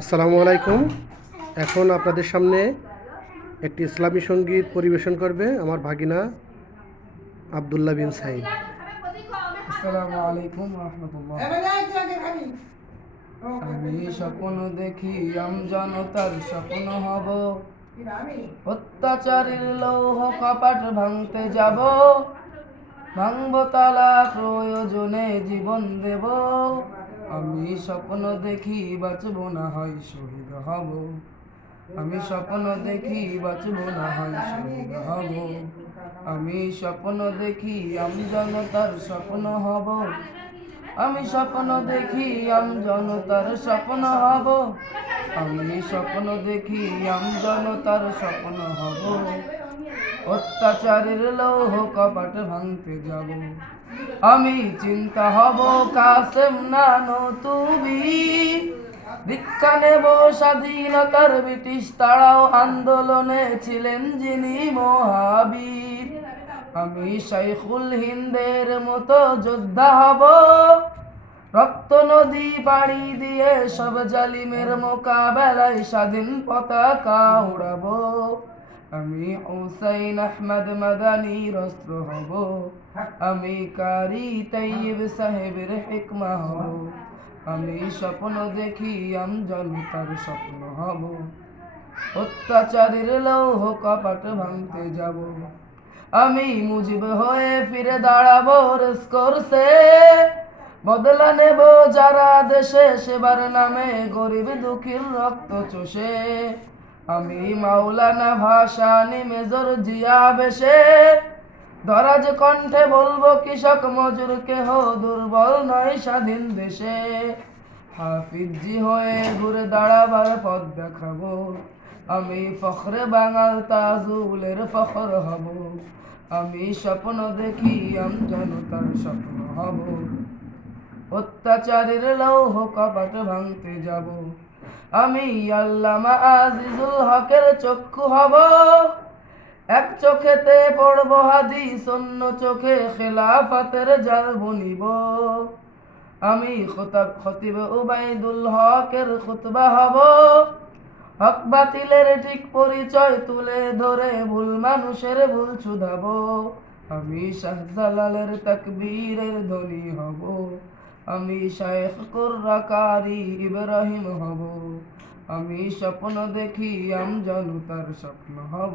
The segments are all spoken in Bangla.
আসসালামু আলাইকুম। এখন আপনাদের সামনে একটি ইসলামী সঙ্গীত পরিবেশন করবে আমার ভাগিনা আব্দুল্লাহ বিন সাইদ। আসসালামু আলাইকুম রহমতুল্লাহ। আমি স্বপ্ন দেখি আমজনতার স্বপ্ন হব, অত্যাচারীর লৌহ কপাট ভাঙতে যাব, ভাঙব তালা প্রয়োজনে জীবন দেব। আমি স্বপ্ন দেখি বাঁচব না হয় শহীদ হব, আমি স্বপ্ন দেখি বাঁচব না হয় শহীদ হব। আমি স্বপ্ন দেখি আমজনতার স্বপ্ন হব, আমি স্বপ্ন দেখি আমজনতার স্বপ্ন হব, আমি স্বপ্ন দেখি আমজনতার স্বপ্ন হব, অত্যাচারের লৌহ কপাট ভাঙতে যাব। আমি চিন্তা হব কাসেম না নতুবি, দীক্ষা নেব স্বাধীনতার ব্রিটিশ তারাও আন্দোলনে ছিলেন যিনি মহাবীর। আমি শাইখুল হিন্দের মতো যোদ্ধা হব, রক্ত নদী পাড়ি দিয়ে সব জালিমের মোকাবেলায় স্বাধীন পতাকা উড়াবো। আমি হুসাইন আহমদ মাদানির অস্ত্র হব, আমি কারি তাইয়্যিব সাহেবের হিকমা হব। আমি স্বপ্ন দেখি আমজনতার স্বপ্ন হব, অত্যাচারীর লৌহ কপাট ভাঙতে যাব। আমি মুজিব হয়ে ফিরে দাঁড়াবো রেসকোর্সে, বদলা নেব যারা দেশে সেবার নামে গরিব দুঃখীর রক্ত চষে। আমি মাওলানা ভাসানী মেজর জিয়া বেশে, দরাজ কণ্ঠে বলবো কৃষক মজুর কেহ দুর্বল নয় স্বাধীন দেশে। হাফিজি হয়ে ঘুরে দাঁড়াবার পথ দেখাবো, আমি ফখরে বাঙাল তাজুলের ফখর হব। আমি স্বপ্ন দেখি আমজনতার স্বপ্ন হব, অত্যাচারের লৌহ কপাট ভাঙতে যাব। আমি আল্লামা আজিজুল হকের চক্ষু হব, এক চোখেতে পড়ব হাদিস অন্য চোখে খেলাফতের জাল বুনিব। আমি খতিব উবাইদুল হকের খুতবা হব, হক বাতিলের ঠিক পরিচয় তুলে ধরে ভুল মানুষের ভুল শুধাব। আমি শাহজালালের তাকবীরের ধ্বনি হব, আমি শায়েখ কুররাকারি ইব্রাহিম হব। আমি স্বপ্ন দেখি আমজনতার স্বপ্ন হব,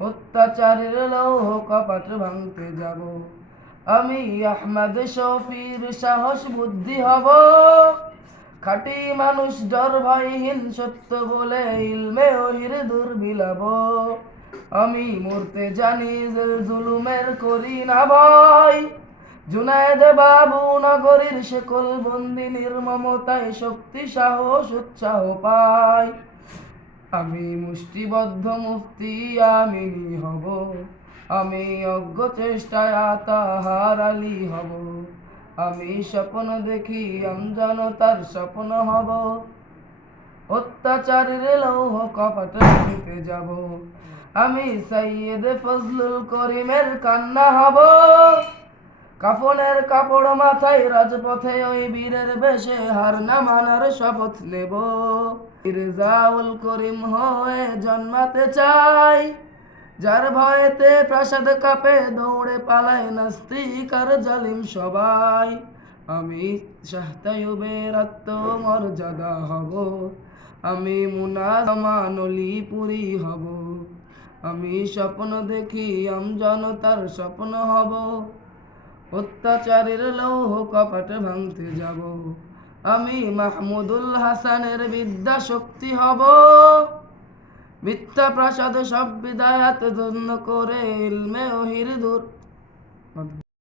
অত্যাচারের লৌহ কপাট ভাঙতে যাব। আমি আহমদ শফির সাহস বুদ্ধি হব, খাঁটি মানুষ ডর ভয়হীন সত্য বলে ইলমে ওহির দূর বিলাব। আমি মরতে জানি জুলুমের করি না ভয়, জুনায়েদ বাবু নগরীর শেকল বন্দি নির্মমতায় শক্তি সাহস উৎসাহ পাই। আমি মুষ্টিবদ্ধ মুফতি আমিনী হব, আমি অজ্ঞ চেষ্টায় আতাহার আলী হব। আমি স্বপ্ন দেখি আমজনতার স্বপ্ন হব, অত্যাচারের লৌহ কপাট ভাঙতে যাব। আমি সৈয়দ ফজলুল করিমের কান্না হব, কাফনের কাপড় মাথায় রাজপথে ওই বীরের বেশে হার না মানার শপথ নেব। রেজাউল করিম হয়ে জন্মাতে চাই, যার ভয়েতে প্রাসাদ কাঁপে দৌড়ে পালায় নাস্তিক আর জালিম সবাই। আমি শাহ তাইয়্যিবের আত্মমর্যাদা হব, আমি মুনাজমান অলিপুরি হব। আমি স্বপ্ন দেখি আমজনতার স্বপ্ন হব, অত্যাচারের লৌহ কপাট ভাঙতে যাব। আমি মাহমুদুল হাসানের বিদ্যা শক্তি হব, মিথ্যা প্রাসাদ সব বিদায়াত ধন্য করে ইলমে ওহির দূর।